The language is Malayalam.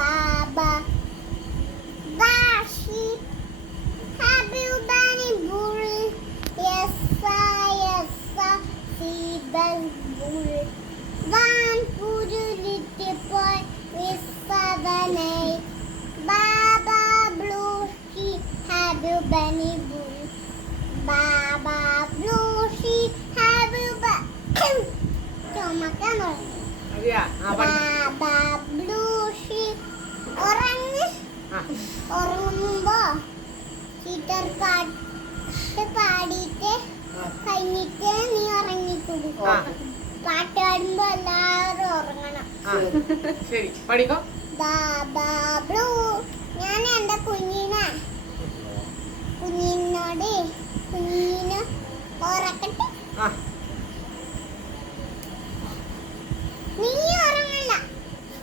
Baba, Bashi, Happy Bunny Bull, yes, see the bull. One poor little boy with 7 eggs. Baba Blue Sheep, Happy Bunny Bull. Baba Blue Sheep, Happy Bunny. ചുമക്കാണോ? Baba Blue Sheep, ഉറങ്ങുമ്പോ ചീറ്റർ പാട്ട് പാടിയിട്ട് കഴിഞ്ഞിട്ട് നീ ഉറങ്ങിക്കൊടുക്കും. പാട്ട് പാടുമ്പോ എല്ലാവരും ഉറങ്ങണം. Baba blue. ഞാൻ എന്റെ കുഞ്ഞിനോട് കുഞ്ഞിനെ ഉറക്കട്ടെ. നീ